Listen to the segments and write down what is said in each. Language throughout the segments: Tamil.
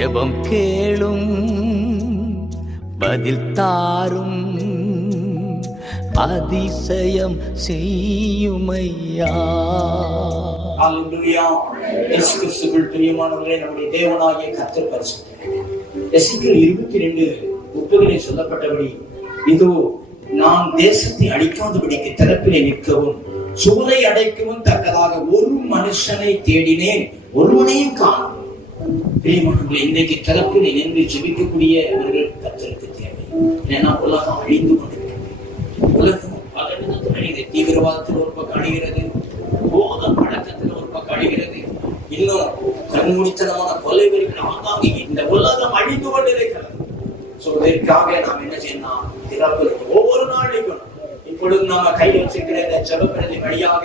ஜெபம் கேளும் பதில் தாரும் அதிசயம் செய்யுமையா. அல்லேலூயா. இயேசு கிறிஸ்துவுக்குள் பிரியமானவர்களே, நம்முடைய தேவனாகிய கர்த்தர் பரிசுத்தர். எசேக்கியேல் 22:30 சொல்லப்பட்டபடி, இதோ நான் தேசத்தை அழிக்காதபடிக்கு திறப்பிலே நிற்கவும் சுவரை அடைக்கவும் தக்கதாக ஒரு மனுஷனை தேடினேன், ஒருவனையும் காணோம். பிரியமானவர்களே, இன்றைக்கு திறப்பிலே நின்று ஜெபிக்கக்கூடியவர்கள் கர்த்தருக்கு தேவை. ஏன்னா உலகம் அழிந்து கொண்டிருக்கிறது. உலகம் பல விதத்தில் அழிகிறது. தீவிரவாதத்தில் ஒரு பக்கம் அழிகிறது, போத பழக்கத்தில் ஒரு பக்கம் அழிகிறது, இன்னும் கண்மூடித்தனமான கொலைவெறிகள் ஆங்காங்கே. இந்த உலகம் அழிந்து கொண்டிருக்கிறது. இதற்காக நாம் என்ன செய்யணும்? திறப்பில் ஒவ்வொரு நாளைக்கும் இப்பொழுது நாம கையில் வச்சிருக்கிற இந்த ஜெபப்பிரதி வழியாக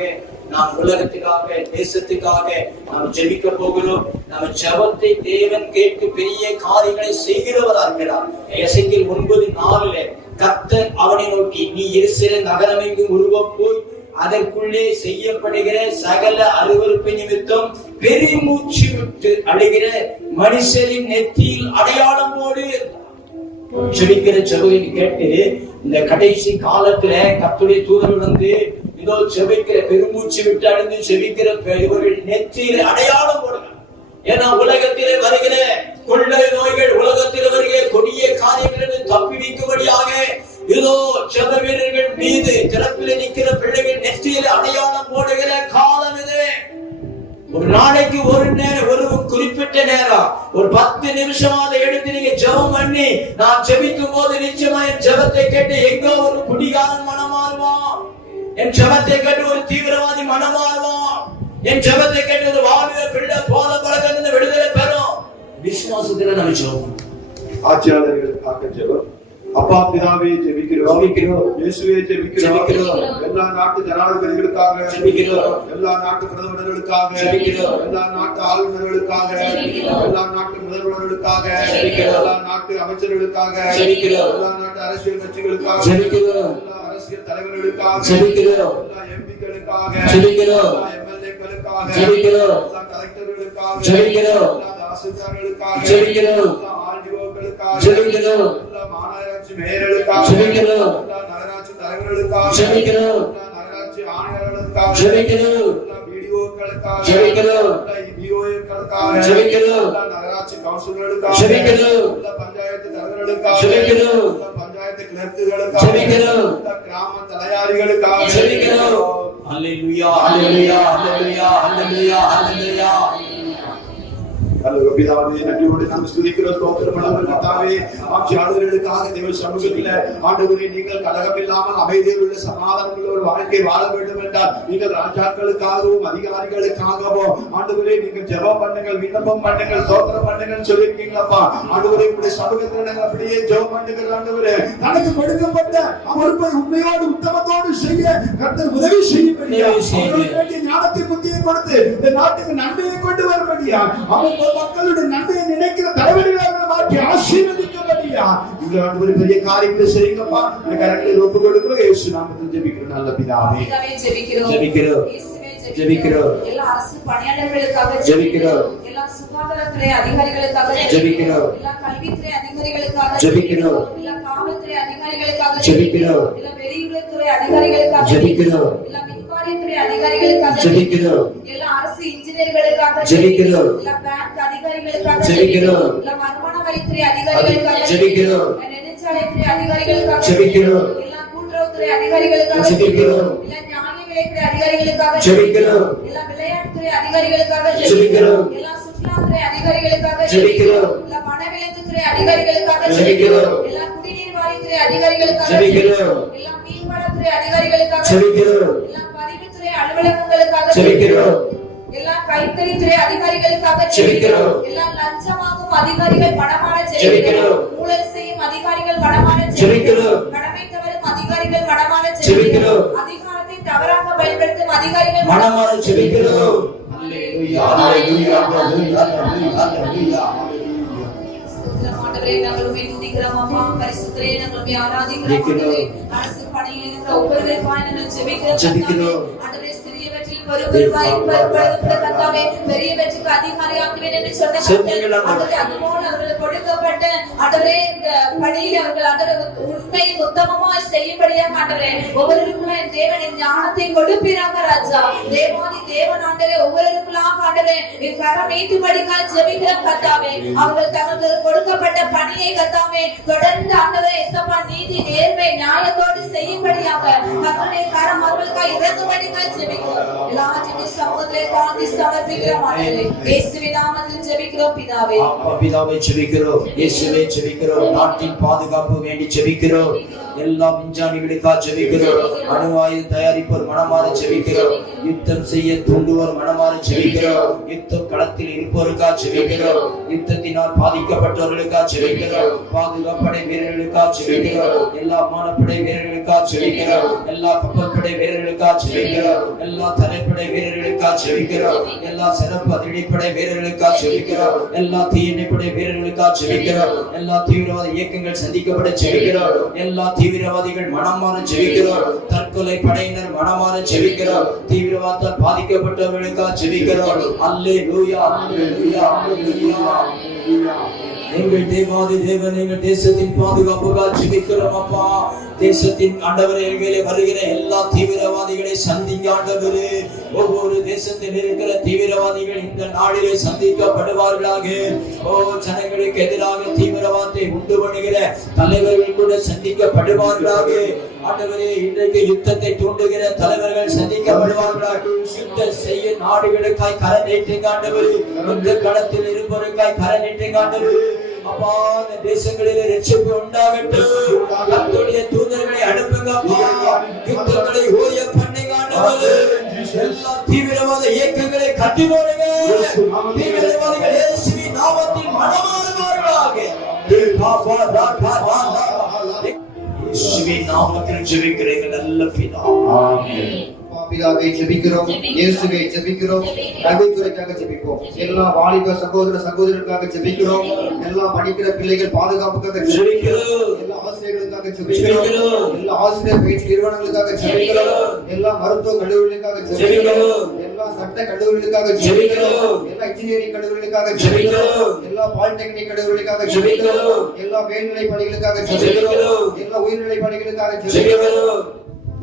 நாம் உலகத்துக்காக, தேசத்துக்காக நாம் ஜெபிக்க போகிறோம். நம்ம ஜெபத்தை தேவன் கேட்டு பெரிய காரியங்களை செய்கிறவரா இருக்கிறார். எசேக்கியேல் 9:4 கர்த்தர் அவனை நோக்கி, நீ எருசலேம் நகரமெங்கும் உருவப் போய் அதற்குள்ளே செய்யப்படுகிற சகல அருவருப்பு நிமித்தம் பெருமூச்சு விட்டு அழுகிற மனுஷரின் நெத்தியில் அடையாளம் போடு. ஜெபிக்கிற ஜெபத்தை கேட்டு இந்த கடைசி காலத்துல கர்த்தருடைய தூதர்கள் வந்து இதோ ஜெபிக்கிற பெருமூச்சு விட்டு அழுந்து ஜெபிக்கிற இவர்கள் நெற்றியில அடையாளம் போடுங்க. ஏன்னா உலகத்திலே வருகிற கொள்ளை நோய்கள், உலகத்தில் வருகிற கொடிய காரியங்கள் தப்பிடிக்கும்படியாக இதோ ஜெப வீரர்கள் மீது திறப்பிலே நிற்கிற பிள்ளைகள் நெற்றியில அடையாளம் போடுகிற காலம் இது. ஒரு நாளைக்கு ஒரு நேரம், ஒரு குறிப்பிட்ட நேரம், ஒரு 10 நிமிஷமாவது எடுத்து நீங்க ஜெபம் பண்ணி, நான் ஜெபிக்கும் போது நிச்சயமா என் ஜெபத்தை கேட்டு எங்கோ ஒரு குடிகாரன் மனமாறுவான், என் ஜெபத்தை கேட்டு ஒரு தீவிரவாதி மனமாறுவான், என் ஜெபத்தை கேட்டு ஒரு வாழ்வு பிள்ளை போத பழக்கம் விடுதலை பெறும். விசுவாசத்துல நம்ம ஜெபம். ஆட்சியாளர்களுக்காக ஜெபம். அப்பா பிதாவே ஜெபிக்கிறோம், இயேசுவே ஜெபிக்கிறோம். எல்லா நாட்டு ஜனாதிபதிகளுக்காக ஜெபிக்கிறோம், எல்லா நாட்டு பிரதமர்களுக்காக ஜெபிக்கிறோம், எல்லா நாட்டு ஆளுநர்களுக்காக, எல்லா நாட்டு முதல்வர்களுக்காக ஜெபிக்கிறோம், எல்லா நாட்டு அமைச்சர்களுக்காக ஜெபிக்கிறோம், எல்லா நாட்டு அரசியல் கட்சிகளுக்காக ஜெபிக்கிறோம், எல்லா அரசியல் தலைவர்களுக்காக ஜெபிக்கிறோம், எல்லா எம்பிக்களுக்காக ஜெபிக்கிறோம், எல்லா எம்எல்ஏக்களுக்காக ஜெபிக்கிறோம், எல்லா கலெக்டர்களுக்காக ஜெபிக்கிறோம், எல்லா தாசில்தார்களுக்காக ஜெபிக்கிறோம், எல்லா ஆர்டிஓக்களுக்காக ஜெபிக்கிறோம், எல்லா மாநகராட்சி மேயர்களுக்காக ஜெபிக்கிறோம், எல்லா நகராட்சி தலைவர்களுக்காக ஜெபிக்கிறோம், எல்லா நகராட்சி ஆணையர்களுக்காக ஜெபிக்கிறோம், எல்லா பிடிஓக்களுக்காக ஜெபிக்கிறோம், எல்லா பிஓக்களுக்காக ஜெபிக்கிறோம், எல்லா நகராட்சி கவுன்சிலர்களுக்காக ஜெபிக்கிறோம், எல்லா பஞ்சாயத்து தலைவர்களுக்காக ஜெபிக்கிறோம், எல்லா பஞ்சாயத்து கிளர்க்குகளுக்காக ஜெபிக்கிறோம், எல்லா கிராம தலையாரிகளுக்காக ஜெபிக்கிறோம். அல்லேலூயா, அல்லேலூயா, அல்லேலூயா, அல்லேலூயா, அல்லேலூயா. பிதாவே, நன்றியோடு நாங்கள் ஸ்துதிக்கிறோம், ஸ்தோத்திரம் பண்ணுகிறோம். கர்த்தாவே, ஆட்சியாளர்களுக்காக தேவ சமூகத்தில் ஆண்டவரே, நீங்கள் கலகம் இல்லாமல் அமைதியில் உள்ள சமாதானமுள்ள ஒரு வாழ்க்கை வாழ வேண்டும் என்றால் நீங்கள் ராஜாக்களுக்காகவும் அதிகாரிகளுக்காகவும் ஆண்டவரே நீங்கள் ஜெபம் பண்ணுங்கள், விண்ணப்பம் பண்ணுங்கள், ஸ்தோத்திரம் பண்ணுங்கள் சொல்லியிருக்கீங்களப்பா. ஆண்டவரே, உங்களுடைய சமூகத்தில் நாங்கள் அப்படியே ஜெபம் பண்ணுகிற ஆண்டவரே, தனக்கு கொடுக்கப்பட்ட பொறுப்பை உண்மையோடு உத்தமத்தோடு செய்ய கர்த்தர் உதவி செய்யும்படியா, ஞானத்தை புத்தியை கொடுத்து இந்த நாட்டுக்கு நன்மையை கொண்டு வரும்படியா, அவர் மக்களுடைய நன்மையை நினைக்கிற தலைவர்களாக மாற்றி ஆசீர்வதிக்கும்படியா இந்த ஆண்டவரே பெரிய காரியங்களை செய்யுங்கப்பா. இந்த கரங்களை ஒப்பு கொடுக்கிறோம், இயேசு நாமத்தில் ஜெபிக்கிறோம் நல்ல பிதாவே. ஜெபிக்கிறோம், ஜெபிக்கிறோம். எல்லா அரசு பணியாளர்களுக்காக ஜெபிக்கிறோம், எல்லா சுகாதாரத்துறை அதிகாரிகளுக்காக ஜெபிக்கிறோம், எல்லா கல்வித்துறை அதிகாரிகளுக்காக ஜெபிக்கிறோம், எல்லா காவல்துறை அதிகாரிகளுக்காக ஜெபிக்கிறோம், எல்லா வெளியுறவுத்துறை அதிகாரிகளுக்காக ஜெபிக்கிறோம், எல்லா மின்வாரியத்துறை அதிகாரிகளுக்காக ஜெபிக்கிறோம், எல்லா அரசு இன்ஜினியர்களுக்காக ஜெபிக்கிறோம், எல்லா பேங்க் அதிகாரிகளுக்காக ஜெபிக்கிறோம், எல்லா வருமான வரித்துறை அதிகாரிகளுக்காக ஜெபிக்கிறோம், நெடுஞ்சாலைத்துறை அதிகாரிகளுக்காக ஜெபிக்கிறோம், எல்லா கூட்டுறவுத்துறை அதிகாரிகளுக்காக ஜெபிக்கிறோம், எல்லா நியாய விலைத்துறை அதிகாரிகளுக்காக ஜெபிக்கிறோம், எல்லா விளையாட்டுத்துறை அதிகாரிகளுக்காக ஜெபிக்கிறோம், எல்லா சுற்றுலாத்துறை அதிகாரிகளுக்காக ஜெபிக்கிறோம், எல்லா வனவிலங்குத்துறை அதிகாரிகளுக்காக ஜெபிக்கிறோம், எல்லா குடிநீர் வாரியத்துறை அதிகாரிகளுக்காக ஜெபிக்கிறோம், எல்லா மீன்வளத்துறை அதிகாரிகளுக்காக ஜெபிக்கிறோம், எல்லா பதிவுத்துறை அலுவலகங்களுக்காக ஜெபிக்கிறோம், எல்லா கைத்தறித்துறை அதிகாரிகளுக்காக ஜெபிக்கிறோம், எல்லா லஞ்சம் வாங்கும் அதிகாரிகள் பணமான ஜெபிக்கிறோம், ஊழல் செய்யும் அதிகாரிகள் பணமான ஜெபிக்கிறோம், கடமை தவறும் அதிகாரிகள் பணமான ஜெபிக்கிறோம், அதிகாரத்தை தவறாக பயன்படுத்தும் அதிகாரிகள் மனமாற ஜெபிக்கிறோம். அல்லேலூயா, அல்லேலூயா, அல்லேலூயா, அல்லேலூயா. ஆண்டவரே, நாங்கள் உம்மை துதிக்கிறோம் அப்பா. பரிசுத்தரே, நாங்கள் உம்மை ஆராதிக்கிறோம். அரசு பணியில் இருக்கிற ஒவ்வொருவருக்காக நாங்கள் ஜெபிக்கிறோம். ஆண்டவரே, சிறியவற்றில் ஒருவருமாய் பொறுப்படுத்த கர்த்தாவே பெரிய வெற்றிக்கு அதிகாரியாக்குவேன் என்று சொன்ன கர்த்தர் அதுபோல அவர்களுக்கு கொடுக்கப்பட்ட ஆண்டவரே இந்த பணியில் அவர்கள் ஆண்டவரே உண்மை உத்தமமாய் செய்யும்படியாக ஆண்டவரே ஒவ்வொருவருக்கும் என் தேவனின் ஞானத்தை கொடுப்பீராக ராஜா. தேவாதி தேவன் ஆண்டவரே ஒவ்வொருவருக்குள்ளாக ஆண்டவரே என் கரம் நீட்டும்படிக்காய் ஜெபிக்கிற கர்த்தாவே அவர்கள் தங்களுக்கு கொடுக்கப்பட்ட பணியை கர்த்தாவே தொடர்ந்து ஆண்டவரே இயேசுவா நீதி நேர்மை நியாயத்தோடு செய்யும்படியாக கர்த்தருடைய கரம் அவர்களுக்காய் இறங்கும்படிக்காய் ஜெபிக்கிறோம். எல்லாவற்றையும் சமூகத்திலே தாழ்த்தி சமர்ப்பிக்கிறோம் ஆண்டவரே. இயேசுவின் நாமத்தில் ஜெபிக்கிறோம் பிதாவே. பிதாவே ஜெபிக்கிறோம். இயேசுவே ஜெபிக்கிறோம். நாட்டின் பாதுகாப்பு வேண்டி ஜெபிக்கிறோம். எல்லா விஞ்ஞானிகளுக்காக ஜெபிக்கிறோம். அணு ஆயுத தயாரிப்போர் மனமாற ஜெபிக்கிறோம். யுத்தம் செய்ய தூண்டுவோர் மனமாற ஜெபிக்கிறோம். யுத்த களத்தில் இருப்போருக்காக ஜெபிக்கிறோம். யுத்தத்தினால் பாதிக்கப்பட்டவர்களுக்காக ஜெபிக்கிறோம். பாதுகாப்படை வீரர்களுக்காக ஜெபிக்கிறோம். எல்லா விமானப்படை வீரர்களுக்காக ஜெபிக்கிறோம். எல்லா கப்பற்படை வீரர்களுக்காக ஜெபிக்கிறோம். எல்லா தரைப்படை வீரர்களுக்காக ஜெபிக்கிறோம். எல்லா சிறப்பு அதிரடிப்படை வீரர்களுக்காக ஜெபிக்கிறோம். எல்லா தீயணைப்படை வீரர்களுக்காக ஜெபிக்கிறோம். எல்லா தீவிரவாத இயக்கங்கள் சந்திக்கப்பட ஜெபிக்கிறோம். எல்லா தீவிரவாதிகள் மனமாற ஜெபிக்கிறோம். தற்கொலை படையினர் மனமாற ஜெபிக்கிறோம். தீவிரவாதத்தால் பாதிக்கப்பட்டவர்களுக்காக ஜெபிக்கிறோம். அல்லேலூயா அல்லேலூயா அல்லேலூயா. எங்கள் தேவாதி தேவன் எங்கள் தேசத்தின் பாதுகாப்புக்காக ஜெபிக்கிறோம் அப்பா. தேசத்தின் ஆண்டவரே எங்களை வருகிற எல்லா தீவிரவாதிகளை சந்திங்க ஆண்டவரே. ஒவ்வொரு தேசத்தில் இருக்கிற தீவிரவாதிகள் இந்த நாளிலே சந்திக்கப்படுவார்களாக. ஓ ஜனங்களுக்கு எதிராக தீவிரவாதத்தை உண்டு பண்ணுகிற தலைவர்கள் கூட சந்திக்கப்படுவார்களாக. ஆண்டவரே இன்றைக்கு யுத்தத்தை தூண்டுகிற தலைவர்கள் சந்திக்கப்படுவார்களாக. யுத்தம் செய்ய நாடுகளுக்காய் கரை நீட்டுங்க ஆண்டவரே. இந்த களத்தில் இருப்பவருக்காய் கரை நீட்டுங்க ஆண்டவரே. அப்பா இந்த தேசங்களிலே ரட்சிப்பு உண்டாகட்டும். கர்த்தருடைய தூதர்களை அனுப்புங்க அப்பா. யுத்தங்களை ஓய பண்ணுங்க ஆண்டவரே. எல்லா தீவிரவாத இயக்கங்களை கட்டி போடுங்க. தீவிரவாதிகள் இயேசுவின் நாமத்தில் மனமாறுவார்களாக. இயேசுவின் நாமத்தில் ஜெபிக்கிறேன் நல்ல பிதாவே. ஆமென். பிதாவே ஜெபிக்கிறோம். இயேசுவே ஜெபிக்கிறோம். கல்வித்துறைக்காக ஜெபிப்போம். எல்லா வாலிப சகோதர சகோதரர்களுக்காக ஜெபிக்கிறோம். எல்லா படிக்கிற பிள்ளைகள் பாதுகாப்புக்காக ஜெபிக்கிறோம். எல்லா ஆசிரியர்களுக்காக ஜெபிக்கிறோம். எல்லா ஆசிரியர் பயிற்சி நிறுவனங்களுக்காக ஜெபிக்கிறோம். எல்லா மருத்துவ கல்லூரிகளுக்காக ஜெபிக்கிறோம். எல்லா சட்ட கல்லூரிகளுக்காக ஜெபிக்கிறோம். எல்லா இன்ஜினியரிங் கல்லூரிகளுக்காக ஜெபிக்கிறோம். எல்லா பாலிடெக்னிக் கல்லூரிகளுக்காக ஜெபிக்கிறோம். எல்லா மேல்நிலை பணிகளுக்காக ஜெபிக்கிறோம். எல்லா உயர்நிலை பணிகளுக்காக ஜெபிக்கிறோம்.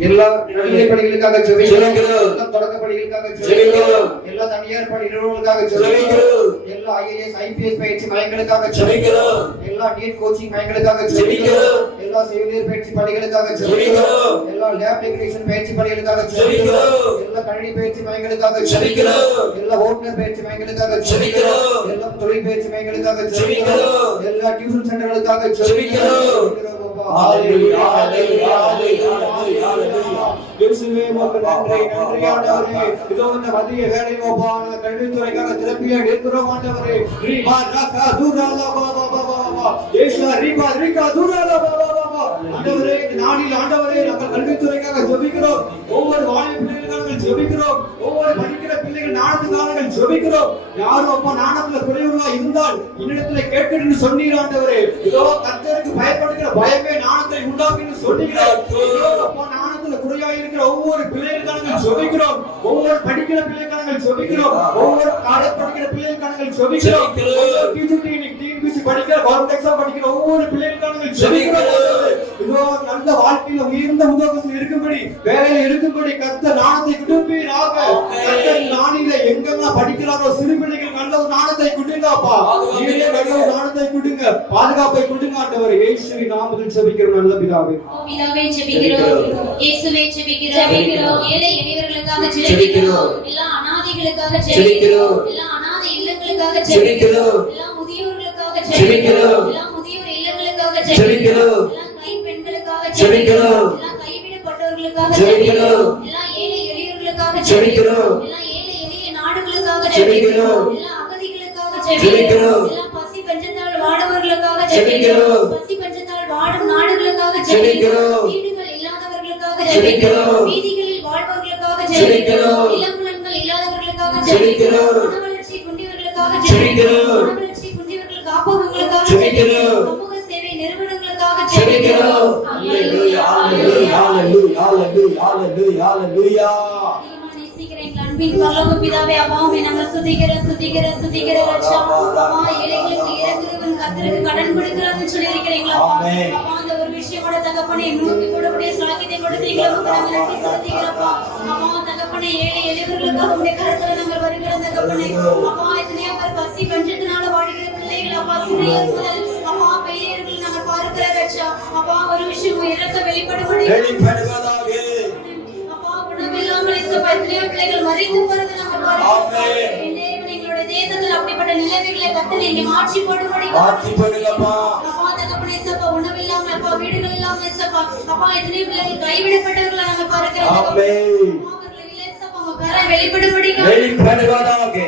எல்லா நடுநிலை பணிகளுக்காக ஜெபிக்கிறோம். எல்லா தொடக்க பணிகளுக்காக ஜெபிக்கிறோம். எல்லா தனியார் பணி நிறுவனங்களுக்காக ஜெபிக்கிறோம். எல்லா ஐஏஎஸ் ஐபிஎஸ் பயிற்சி மையங்களுக்காக ஜெபிக்கிறோம். எல்லா நீட் கோச்சிங் மையங்களுக்காக ஜெபிக்கிறோம். எல்லா செவிலியர் பயிற்சி பணிகளுக்காக ஜெபிக்கிறோம். எல்லா லேப் டெக்னீஷியன் பயிற்சி பணிகளுக்காக ஜெபிக்கிறோம். எல்லா கணினி பயிற்சி மையங்களுக்காக ஜெபிக்கிறோம். எல்லா ஓட்டுநர் பயிற்சி மையங்களுக்காக ஜெபிக்கிறோம். எல்லா தொழில் பயிற்சி மையங்களுக்காக ஜெபிக்கிறோம். எல்லா டியூஷன் சென்டர்களுக்காக ஜெபிக்கிறோம். ஹalleluya ஹalleluya ஹalleluya ஹalleluya. இயேசுவே உமக்கு நன்றி நன்றி ஆண்டவரே. இதோ இந்த மதிய வேளை ஓபான கல்வித்துறைக்காக திருப்பியா எடுக்கிறோம் ஆண்டவரே. ரீபா ரகா துராலா பாபா பாபா இயேசு ரீபா ரிகா துராலா பாபா பாபா. ஆண்டவரே இந்த நாளில் ஆண்டவரே நாங்கள் கல்வித்துறைக்காக ஜெபிக்கிறோம். ஒவ்வொரு வாலிப பிள்ளைகளுக்காக ஜெபிக்கிறோம். ஒவ்வொரு படிக்கிற பிள்ளைகள் ஞானத்துக்காக ஜெபிக்கிறோம். யாரும் அப்பா ஞானத்துல குறைவுள்ளா இருந்தால் இன்னிடத்துல கேட்கணும்னு சொன்னீர் ஆண்டவரே. இதோ கர்த்தருக்கு பயப்படுகிற பயமே ஞானத்தை உண்டாக்குன்னு சொன்னீர்கள். அப்பா ஞானத்துல குறையாய் இருக்கிற ஒவ்வொரு பிள்ளைகளுக்காக ஜெபிக்கிறோம். ஒவ்வொரு படிக்கிற பிள்ளைகளுக்காக ஜெபிக்கிறோம். ஒவ்வொரு காலேஜ் படிக்கிற பிள்ளைகளுக்காக ஜெபிக்கிறோம். டிஎன்பிசி படிக்கிற கவர்மெண்ட் எக்ஸாம் படிக்கிற ஒவ்வொரு பிள்ளைகளுக்காக ஜெபிக்கிறோம். இதோ நல்ல வாழ்க்கையில உயர்ந்த உலகத்தில் இருக்கும்படி வேலையில இருக்கும்படி கர்த்தர் ஞானத்தை கொடுப்பீராக. கர்த்தர் ஞானில எங்கெல்லாம் படிக்கிறாரோ சிறு பிள்ளைகள் நல்ல ஒரு ஞானத்தை கொடுங்கப்பா. நீங்களே நல்ல ஒரு ஞானத்தை கொடுங்க. பாதுகாப்பை கொடுங்க ஆண்டவரே. இயேசுவின் நாமத்தில் ஜெபிக்கிறோம் நல்ல பிதாவே. பிதாவே ஜெபிக்கிறோம். இயேசுவே ஜெபிக்கிறோம். ஏழை எளியவர்களுக்காக ஜெபிக்கிறோம். எல்லா அநாதைகளுக்காக ஜெபிக்கிறோம். எல்லா அநாதை இல்லங்களுக்காக ஜெபிக்கிறோம். எல்லா முதியோர்களுக்காக ஜெபிக்கிறோம். எல்லா முதியோர் இல்லங்களுக்காக ஜெபிக்கிறோம். எல்லா கைப்பெண்களுக்காக ஜெபிக்கிறோம். எல்லா கைவிடப்பட்டவர்களுக்காக ஜெபிக்கிறோம். எல்லா ஏழை எளியவர்களுக்காக ஜெபிக்கிறோம். எல்லா ஏழை எளிய நாடுகளுக்காக ஜெபிக்கிறோம். எல்லா அகதிகளுக்காக ஜெபிக்கிறோம். எல்லா பசி பஞ்சத்தால் வாடுவர்களுக்காக ஜெபிக்கிறோம். பசி பஞ்சத்தால் வாடும் நாடுகளுக்காக ஜெபிக்கிறோம். வீடுகள் இல்லாதவர்களுக்காக ஜெபிக்கிறோம். வீதிகளில் வாழ்பவர்களுக்காக ஜெபிக்கிறோம். இளங்குழந்தைகள் இல்லாதவர்களுக்காக ஜெபிக்கிறோம். மனவளர்ச்சி குண்டியவர்களுக்காக ஜெபிக்கிறோம். மனவளர்ச்சி குண்டியவர்கள் காப்பவர்களுக்காக ஜெபிக்கிறோம். சமூக சேவை நிறுவனங்களுக்காக ஜெபிக்கிறோம். ஹalleluya ஹalleluya ஹalleluya ஹalleluya ஹalleluya. பரலோக பிதாவே அப்பாவை நாங்கள் சுத்திக்கிற ரட்சா அப்பா ஏழைகளுக்கு இறங்குறவன் கர்த்தருக்கு கடன் கொடுக்கிறான்னு சொல்லி இருக்கிறீங்களா அப்பா அந்த ஒரு விஷயம் கூட தகப்பனே நூத்தி கூடக்கூடிய சாக்கியத்தை கொடுத்தீங்களா நாங்கள் நன்றி செலுத்துகிறோம்ப்பா அப்பா தகப்பனே ஏழை எளியவர்களுக்காக உடைய கருத்துல நாங்கள் வருகிறோம் தகப்பனே அப்பா எத்தனையோ பேர் பசி பஞ்சத்தினால வாடுகிற பிள்ளைகள் அப்பா சிறியர் முதல் அப்பா பெரியவர்கள் நாங்கள் பார்க்கிற ரட்சா அப்பா ஒரு விஷயம் இறக்க வெளிப்படுவதாக அப்பா உணவில்லாமல் எத்தனையோ பிள்ளைகள் மறைந்து போறது நாங்கள் பார்க்கிறோம் எங்களுடைய தேசத்தில் அப்படிப்பட்ட நிலைமைகளை கர்த்தர் நீங்க மாற்றி போடுங்கப்பா அப்பா தகப்பனே சப்பா உணவில்லாமல் அப்பா வீடுகள் இல்லாமல் சப்பா அப்பா எத்தனையோ பிள்ளைகள் கைவிடப்பட்டவர்களை நாங்கள் பார்க்கிறோம் அவர்கள் இல்லை சப்பா உங்க கரை வெளிப்படுவதாக உங்க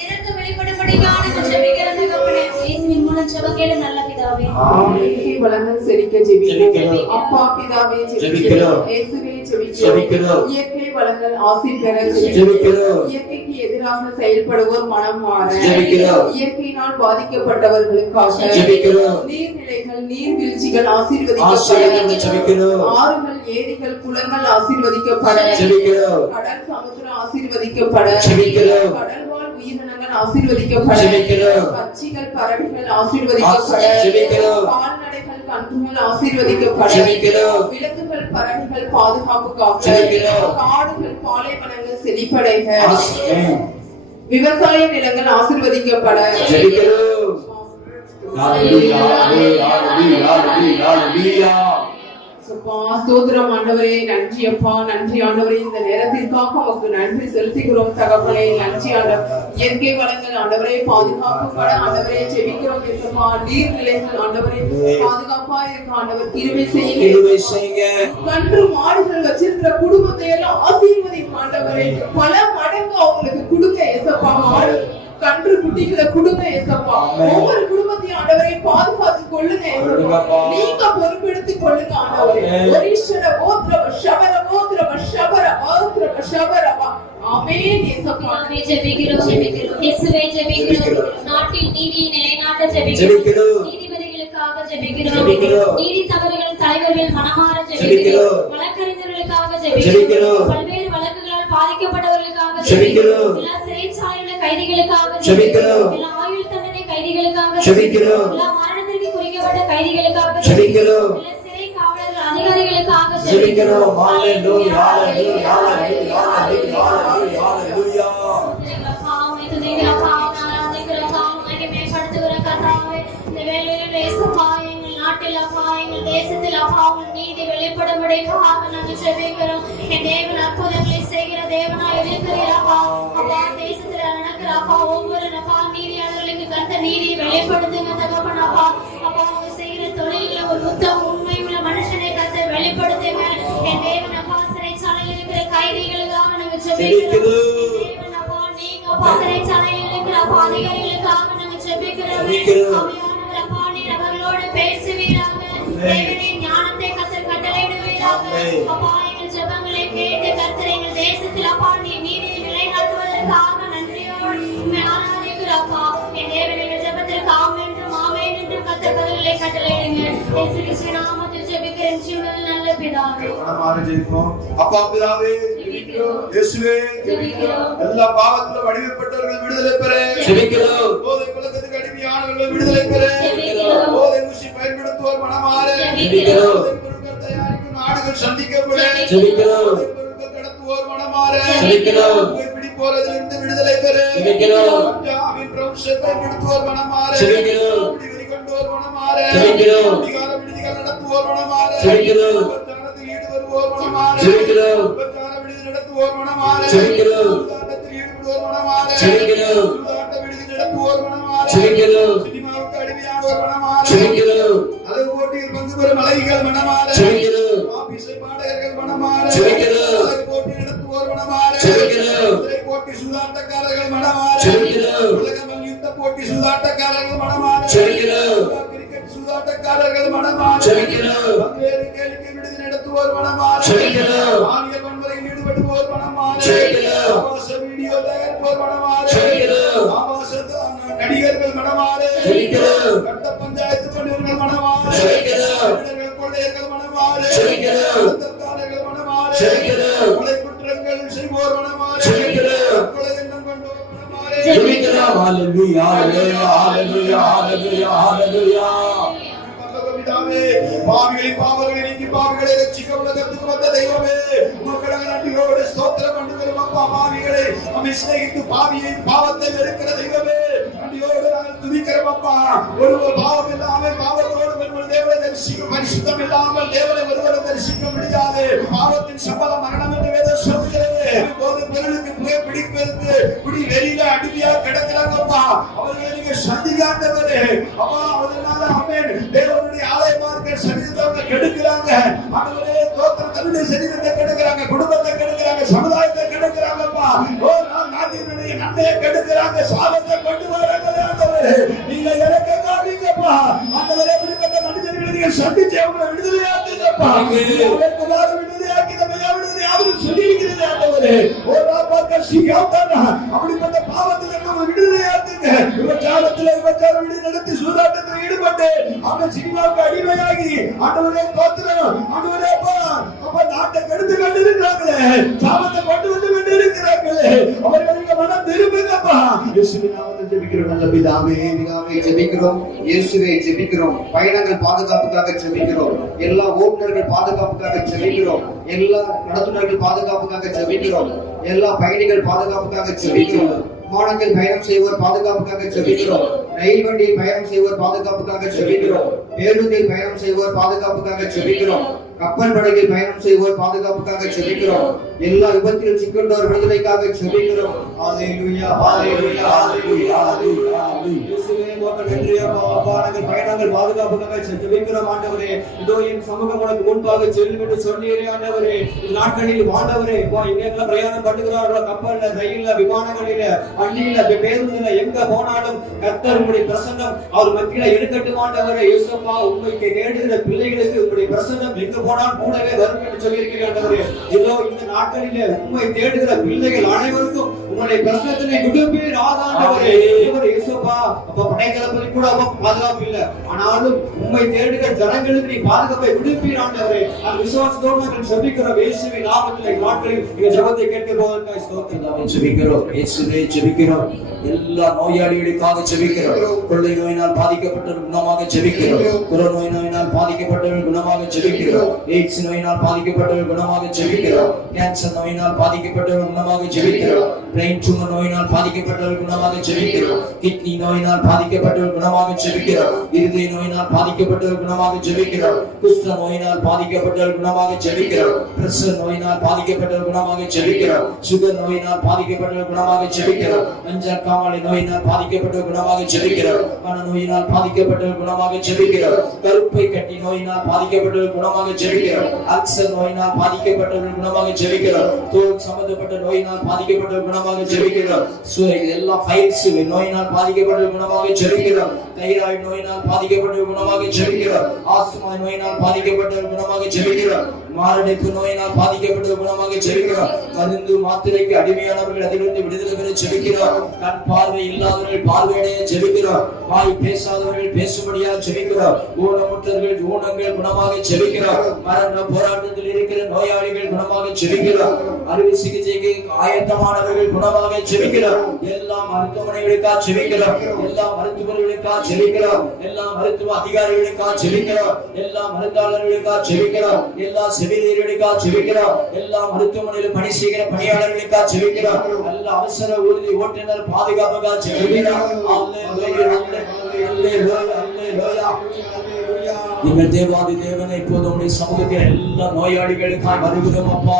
இறக்க வெளிப்படும்படிக்காக ஜெபிக்கிறேன் தகப்பனே இயேசுவின் மூலம் ஜெபம் கேளு நல்ல பிதாவே ஆமென் வளங்கள் செழிக்க ஜெபிக்கிறோம் அப்பா பிதாவே ஜெபிக்கிறோம் இயேசுவே ஜெபிக்கிறோம் இயற்கை வளங்கள் ஆசி பெற ஜெபிக்கிறோம் இயற்கைக்கு எதிராக செயல்படுவோர் மனம் மாற ஜெபிக்கிறோம் இயற்கையினால் பாதிக்கப்பட்டவர்களுக்காக ஜெபிக்கிறோம் நீர்நிலைகள் நீர்வீழ்ச்சிகள் ஆசீர்வதிக்கப்பட ஜெபிக்கிறோம் ஆறுகள் ஏரிகள் குளங்கள் ஆசீர்வதிக்கப்பட ஜெபிக்கிறோம் கடல் சமுத்திரம் ஆசீர்வதிக்கப்பட ஜெபிக்கிறோம் கடல் வாழ் உயிரினங்கள் ஆசீர்வதிக்கப்பட ஜெபிக்கிறோம் பட்சிகள் பறவைகள் ஆசீர்வதிக்கப்பட ஜெபிக்கிறோம் கால்நடைகள் கன்றுகள் ஆசீர்வதிக்கப்பட ஜெபிக்கிறோம் விலங்குகள் பறவைகள் பாதுகாப்புக்காக ஜெபிக்கிறோம் காடுகள் பாலைவனங்கள் செழிப்படைக விவசாய நிலங்கள் ஆசீர்வதிக்கப்பட ஜெபிக்கிறோம் ஹalleluya ஹalleluya ஹalleluya ஸ்தோத்திரம் ஆண்டவரே நன்றி அப்பா நன்றி ஆண்டவரே இந்த நேரத்திற்காக உமக்கு நன்றி செலுத்துகிறோம் தகப்பனே நன்றி ஆண்டவர் இயற்கை வளங்கள் ஆண்டவரே பாதுகாக்கப்பட ஆண்டவரே ஜெபிக்கிறோம் இயேசுப்பா நீர்நிலைகள் ஆண்டவரே பாதுகாப்பா இருக்க ஆண்டவர் கிருபை செய்யுங்க கன்று மாடுகள் வச்சிருக்கிற குடும்பத்தை எல்லாம் ஆசீர்வதிக்கும் ஆண்டவரே பல மடங்கு அவங்களுக்கு கொடுங்க இயேசுப்பா மாடு கன்று குட்டிகளை கொடுங்க இயேசுப்பா ஒவ்வொரு குடும்பத்தையும் ஆண்டவரை பாதுகாத்து கொள்ளுங்க இயேசுப்பா நீங்க பொறுப்பெடுத்து கொள்ளுங்க ஆண்டவரே ஒரிஷர ஓத்ரவ ஷபர ஓத்ரவ ஷபர ஓத்ரவ ஷபரவா ஆமென் இயேசுப்பா ஜெபிக்கிறோம் இயேசுவே ஜெபிக்கிறோம் நாட்டில் நீதியை நிலைநாட்ட ஜெபிக்கிறோம் நீதிபதிகளுக்காக ஜெபிக்கிறோம் நீதி தவறுகள் தலைவர்கள் மனமாற ஜெபிக்கிறோம் வழக்கறிஞர்களுக்காக ஜெபிக்கிறோம் பல்வேறு வழக்குகளால் பாதிக்கப்பட்டவர்களுக்காக ஜெபிக்கிறோம் எல்லா சிறைச்சாலையில கைதிகளுக்காக ஜெபிக்கிறோம் எல்லா ஆயுள் தண்டனை கைதிகளுக்காக ஜெபிக்கிறோம் எல்லா மரணத்திற்கு குறிக்கப்பட்ட கைதிகளுக்காக ஜெபிக்கிறோம் எல்லா சிறை காவலர்கள் அதிகாரிகளுக்காக ஜெபிக்கிறோம் ஹalleluya ஹalleluya ஹalleluya ஹalleluya ஹalleluya நாட்டில் அப்பா எங்கள் தேசத்தில் அப்பா நீதி வெளிப்படும்படிக்காக நாங்கள் ஜெபிக்கிறோம் என் தேவன் அற்புதங்களை செய்கிற தேவனா இருக்கிறீரப்பா அப்பா தேசத்துல நடக்கிற அப்பா ஒவ்வொரு அப்பா நீதியாளர்களுக்கு கண்ட நீதியை வெளிப்படுத்துங்க தகப்பனப்பா அப்பா அவங்க செய்கிற தொழில்ல ஒரு உத்தம உண்மை உள்ள மனுஷனை கத்த வெளிப்படுத்துங்க என் தேவன் அப்பா சிறைச்சாலையில் இருக்கிற கைதிகளுக்காக நாங்கள் ஜெபிக்கிறோம் தேவன் அப்பா நீங்க அப்பா சிறைச்சாலையில் இருக்கிற அப்பா அதிகாரிகளுக்காக நாங்கள் ஜெபிக்கிறோம் அப்பா நீர் அவர்களோடு பேசுவீராக தேவனே ஞானத்தை கர்த்தர் கட்டளையிடுவீராக அப்பா எங்கள் ஜெபங்களை கேட்டு கர்த்தர் எங்கள் தேசத்தில் அப்பா நீதியை நிலைநாட்டுவதற்காக நன்றியோடு உம்மை ஆராதிக்கிறோம் அப்பா என் தேவனே எங்கள் ஜெபத்திற்கு ஆமென் என்று கர்த்தர் பதில்களை கட்டளையிடுங்க இயேசு கிறிஸ்துவின் நாமத்தில் ஜெபிக்கிறேன் ஜீவனில் நல்ல பிதாவே மனமாற ஜெபிப்போம் அப்பா பிதாவே இயேசுவே எல்லா பாவத்திலும் அடிமைப்பட்டவர்கள் விடுதலை பெற ஜெபிக்கிறோம் போதை பழக்கத்துக்கு அடிமையானவர்கள் விடுதலை பெற ஜெபிக்கிறோம் போதை ஊசி பயன்படுத்துவோர் மனமாற ஜெபிக்கிறோம் பொருட்கள் தயாரிக்கும் நாடுகள் சந்திக்கப்பட ஜெபிக்கிறோம் பொருட்கள் கடத்துவோர் மனமாற ஜெபிக்கிறோம் பிடிப்போரதிலிருந்து விடுதலை பெற ஜெபிக்கிறோம் பஞ்சாபின் பிரவுன்சை பயன்படுத்துவோர் மனமாற ஜெபிக்கிறோம் விடுதலை கொண்டோர் மனமாற ஜெபிக்கிறோம் அதிகார விடுதிகள் நடத்துவோர் மனமாற ஜெபிக்கிறோம் பிரச்சாரத்தில் ஈடுபடுவோர் மனமாற ஜெபிக்கிறோம் பிரச்சார விடுதி நடத்துவோர் மனமாற ஜெபிக்கிறோம் சுதாட்டத்தில் ஈடுபடுவோர் மனமாற ஜெபிக்கிறோம் சுதாட்ட விடுதி நடத்துவோர் மனமாற ஜெபிக்கிறோம் சினிமாவுக்கு அடிமையானோர் மனமாற ஜெபிக்கிறோம் அதே போட்டியில் பங்கு பெறும் அழகிகள் மனமாற ஜெபிக்கிறோம் ஆபீஸை பாடகர்கள் மனமாற ஜெபிக்கிறோம் அதே போட்டி நடத்துவோர் மனமாற ஜெபிக்கிறோம் அதே போட்டி சுதாட்டக்காரர்கள் மனமாற ஜெபிக்கிறோம் உலக மல்யுத்த போட்டி சுதாட்டக்காரர்கள் மனமாற ஜெபிக்கிறோம் கிரிக்கெட் சுதாட்டக்காரர்கள் மனமாற ஜெபிக்கிறோம் பல்வேறு கேளிக்கை விடுதி நடத்துவோர் மனமாற ஜெபிக்கிறோம் ஆணியல் வன்முறையில் ஈடுபடுவோர் மனமாற ஜெபிக்கிறோம் ஆபாச வீடியோ தயாரிப்போர் மனமாற ஜெபிக்கிறோம் ஆபாச நடிகர்கள் மனமாற ஜெபிக்கிறோம் கட்ட பஞ்சாயத்து பணியர்கள் மனமாற ஜெபிக்கிறோம் கொள்ளையர்கள் மனமாற ஜெபிக்கிறோம் தற்காலர்கள் மனமாற ஜெபிக்கிறோம் கொலை குற்றங்கள் செய்வோர் மனமாற ஜெபிக்கிறோம் ஹalleluya ஹalleluya ஹalleluya ஹalleluya. பிதாவே, பாவிகளின் பாவங்களை நீக்கி பாவிகளை ரட்சிக்க உலகத்துக்கு வந்த தெய்வமே, உமக்கு நன்றியோடு ஸ்தோத்திரம் பண்ணுகிறோம் அப்பா. பாவிகளை நம்மை சிநேகித்து பாவியை பாவத்தை வெறுக்கிற தெய்வமே, நன்றியோடு நாங்கள் துதிக்கிறோம் அப்பா. ஒருவர் பாவம் இல்லாமல் பாவத்தோடு ஒருவர் தேவனை தரிசிக்க, பரிசுத்தம் இல்லாமல் தேவனை ஒருவரை தரிசிக்க முடியாது. பாவத்தின் சம்பளம் மரணம் என்று வேதம் சொல்கிறது. போது பொருளுக்கு புகை பிடிப்பதற்கு குடி வெளியில அடிமையா கிடக்கிறாங்க அப்பா. அவர்களை நீங்க சந்திக்காண்டவரே அப்பா. அதனால ஆமென். தேவனுடைய ஆலயமார்க்க சரீரத்தை கெடுக்கிறாங்க. ஆண்டவரே தோத்திரம், தன்னுடைய சரீரத்தை கெடுக்கிறாங்க, குடும்பத்தை கெடுக்கிறாங்க, சமுதாயத்தை கெடுக்கிறாங்கப்பா. ஓ நாட்டினுடைய நன்மையை கெடுக்கிறாங்க, சாபத்தை கொண்டு வராங்க. ஆண்டவரே நீங்க இறக்க காட்டுங்கப்பா. ஆண்டவரே இப்படிப்பட்ட மனிதர்களை நீங்க சந்திச்சு அவங்களை விடுதலையாக்குங்கப்பா. அவருக்கு வார விடுதலையாக்கி நம்ம விடுதலையாவது சொல்லியிருக்கிறது ஆண்டவரே. ஓ ராபாக்க சிகாத்தானா அப்படிப்பட்ட பாவத்தில் நம்ம விடுதலையாக்குங்க. விபச்சாரம் நடத்தி சூதாட்டத்தில் ஈடுபட்டு அவங்க சினிமாவுக்கு அடிமையாகி ஆண்டவரே தோத்திரம், ஆண்டவரே அப்பா நாட்டை கெடுத்து கொண்டிருக்கிறாங்களே, சாபத்தை கொண்டு வந்து கொண்டிருக்கிறாங்களே, அவர்களுக்கு மனம் திரும்புங்கப்பா. இயேசுவின் நாமத்தில் ஜெபிக்கிறோம் நல்ல பிதாவே. பிதாவே ஜெபிக்கிறோம், இயேசுவே ஜெபிக்கிறோம். பயணங்கள் பாதுகாப்புக்காக ஜெபிக்கிறோம். எல்லா ஓட்டுநர்கள் பாதுகாப்புக்காக ஜெபிக்கிறோம். எல்லா நடத்துனர்கள் பாதுகாப்புக்காக ஜெபிக்கிறோம். எல்லா பயணிகள் பாதுகாப்புக்காக ஜெபிக்கிறோம். விமானத்தில் பயணம் செய்வோர் பாதுகாப்புக்காக ஜெபிக்கிறோம். ரயில் வண்டியில் பயணம் செய்வோர் பாதுகாப்புக்காக ஜெபிக்கிறோம். பேருந்தில் பயணம் செய்வோர் பாதுகாப்புக்காக ஜெபிக்கிறோம். கப்பல் படகில் பயணம் செய்வோர் பாதுகாப்புக்காக ஜெபிக்கிறோம். எல்லா விபத்தில் சிக்கண்டோர் விடுதலைக்காக ஜெபிக்கிறோம். ஹalleluya ஹalleluya ஹalleluya ஹalleluya. இயேசுவே உமக்கு நன்றி அப்பா. நாங்கள் பயணங்கள் பாதுகாப்புக்காக ஜெபிக்கிறோம் ஆண்டவரே. இதோ என் சமூகம் உனக்கு முன்பாக செல்லும் என்று சொன்னீரே ஆண்டவரே. இந்த நாட்களில் ஆண்டவரே எங்கெல்லாம் பிரயாணம் பண்ணுகிறார்களோ, கப்பல்ல, ரயில்ல, விமானங்களில, வண்டியில, பேருந்துல, எங்க போனாலும் கர்த்தர் உம்முடைய பிரசன்னம் அவர் மத்தியில இருக்கட்டும் ஆண்டவரே. இயேசுப்பா உம்மைக்கு நேடுகிற பிள்ளைகளுக்கு உம்முடைய பிரசன்னம் எங்க போனால் கூடவே வரும் என்று சொல்லியிருக்கிறீர்கள் ஆண்டவரே. இதோ இந்த நாட்களிலே உம்மை தேடுகிற பிள்ளைகள் அனைவருக்கும் உம்முடைய பிரசன்னத்தினை கொடுப்பீர் ஆண்டவரே. இயேசுப்பா அப்ப படைத்தளபதி கூட பாதுகாப்பு இல்ல, ஆனாலும் உம்மை தேடுகிற ஜனங்களுக்கு நீ பாதுகாப்பை விடுப்பீர் ஆண்டவரே. அந்த விசுவாசத்தோடு நாங்கள் ஜெபிக்கிறோம் இயேசுவின் நாமத்தில். நாட்களில் இந்த ஜெபத்தை கேட்க போவதற்காக ஸ்தோத்திரம் ஜெபிக்கிறோம். இயேசுவே ஜெபிக்கிறோம். எல்லா நோயாளிகளுக்காக ஜெபிக்கிறோம். கொள்ளை நோயினால் பாதிக்கப்பட்டவர்கள் குணமாக ஜெபிக்கிறோம். கொரோனா நோயினால் பாதிக்கப்பட்டவர்கள் குணமாக ஜெபிக்கிறோம். எய்ட்ஸ் நோயினால் பாதிக்கப்பட்டவர்கள் குணமாக ஜெபிக்கிறோம். கேன்சர் நோயினால் பாதிக்கப்பட்டவர்கள் குணமாக ஜெபிக்கிறோம். பிரெயின் டியூமர் நோயினால் பாதிக்கப்பட்டவர்கள் குணமாக ஜெபிக்கிறோம். கிட்னி நோயினால் பாதிக்கப்பட்டவர்கள் குணமாக ஜெபிக்கிறோம். இருதய நோயினால் பாதிக்கப்பட்டவர்கள் குணமாக ஜெபிக்கிறோம். குஷ்ட நோயினால் பாதிக்கப்பட்டவர்கள் குணமாக ஜெபிக்கிறோம். பிரஷர் நோயினால் பாதிக்கப்பட்டவர்கள் குணமாக ஜெபிக்கிறோம். சுகர் நோயினால் பாதிக்கப்பட்டவர்கள் குணமாக ஜெபிக்கிறோம். மஞ்சள் காமாலை நோயினால் பாதிக்கப்பட்டவர்கள் குணமாக ஜெபிக்கிறோம். மன நோயினால் பாதிக்கப்பட்டவர்கள் குணமாக ஜெபிக்கிறோம். கருப்பை கட்டி நோயினால் பாதிக்கப்பட்டவர்கள் குணமாக ஜெபிக்கிறோம். அல்சர் நோயினால் பாதிக்கப்பட்டவர்கள் குணமாக ஜெபிக்கிறோம். தோல் சம்பந்தப்பட்ட நோயினால் பாதிக்கப்பட்டவர்கள் குணமாக ஜெபிக்கிறோம். எல்லா ஃபைல்ஸ் நோயினால் பாதிக்கப்பட்டவர்கள் குணமாக ஜெபிக்கிறோம். தைராய்டு நோயினால் பாதிக்கப்பட்டவர்கள் குணமாக ஜெபிக்கிறோம். ஆஸ்துமா நோயினால் பாதிக்கப்பட்டவர்கள் குணமாக ஜெபிக்கிறோம். மாரடைப்பு நோயினால் பாதிக்கப்பட்டவர்கள் குணமாக ஜெபிக்கிறோம். மருந்து மாத்திரைக்கு அடிமையானவர்கள் அதிலிருந்து விடுதலை பெற ஜெபிக்கிறோம். கண் பார்வை இல்லாதவர்கள் பார்வையடைய ஜெபிக்கிறோம். வாய் பேசாதவர்கள் பேசும்படியாக ஜெபிக்கிறோம். ஊனமுற்றவர்கள் ஊனங்கள் குணமாக ஜெபிக்கிறோம். மரண போராட்டத்தில் இருக்கிற நோயாளிகள் குணமாக ஜெபிக்கிறோம். அறுவை சிகிச்சைக்கு ஆயத்தமானவர்கள் குணமாக ஜெபிக்கிறோம். எல்லா மருத்துவமனைகளுக்காக ஜெபிக்கிறோம். எல்லா மருத்துவர்களுக்காக ஜெபிக்கிறோம். எல்லா மருத்துவ அதிகாரிகளுக்காக ஜெபிக்கிறோம். எல்லா மருந்தாளர்களுக்காக ஜெபிக்கிறோம். எல்லா செவிலியர்களுக்காக ஜெபிக்கிறோம். எல்லா மருத்துவமனையில் பணி செய்கிற பணியாளர்களுக்காக ஜெபிக்கிறோம். எல்லா அவசர ஊர்தி ஓட்டுநர் பாதுகாப்புக்காக ஜெபிக்கிறோம். அல்லேலூயா அல்லேலூயா அல்லேலூயா. நீங்கள் தேவாதி தேவனை இப்போது உடைய சமூகத்தில் எல்லா நோயாளிகளுக்காக வருகிறோம் அப்பா.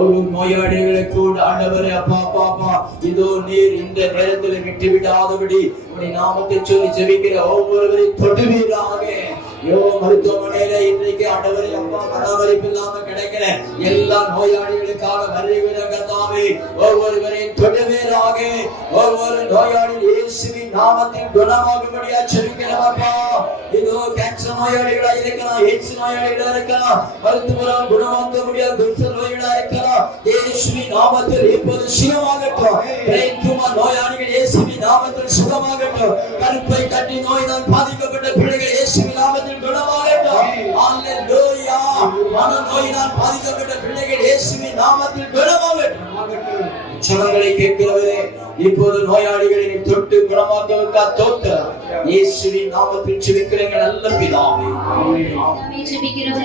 ஒரு நோயாளிகளுக்கு ஆண்டவரே அப்பா அப்பா அப்பா இதோ நீர் இந்த நேரத்தில் விட்டு விடாதபடி உடைய நாமத்தை சொல்லி ஜெபிக்கிற ஒவ்வொருவரையும் தொடுவீராக. மருத்துவமனையில இன்றைக்கு ஆண்டவரே அப்பா பராமரிப்பு இல்லாம கிடைக்கிற எல்லா நோயாளிகளுக்காக வருகிற கர்த்தாவே ஒவ்வொருவரையும் தொடுவீராக. ஒவ்வொரு நோயாளியும் இயேசுவின் நாமத்தில் குணமாகும்படியா ஜெபிக்கிறோம் அப்பா. இதோ கேன்சர் நோயாளிகளா இருக்கலாம், எய்ட்ஸ் நோயாளிகளா இருக்கலாம், மருத்துவரால் குணமாக்க முடியாத குஷ்ட நோயாளிகளா இருக்கலாம். இயேசுவின் நாமத்தில் இப்போது சுகமாகட்டும். பிரெயின் டியூமர் நோயாளிகள் இயேசுவின் நாமத்தில் சுகமாகட்டும். கருப்பை கட்டி நோயினால் பாதிக்கப்பட்ட பிள்ளைகள் இயேசுவின் நாமத்தில் குணமாகட்டும். அல்லேலூயா. மன நோயினால் பாதிக்கப்பட்ட பிள்ளைகள் இயேசுவின் நாமத்தில் குணமாகட்டும். ஜெபங்களை கேட்கிறவரே, இப்போது நோயாளிகளை நீ தொட்டு குணமாக்குவதற்காக தோத்திரம். இயேசுவின் நாமத்தில் ஜெபிக்கிறேன் நல்ல பிதாவே. ஜெபிக்கிறோம்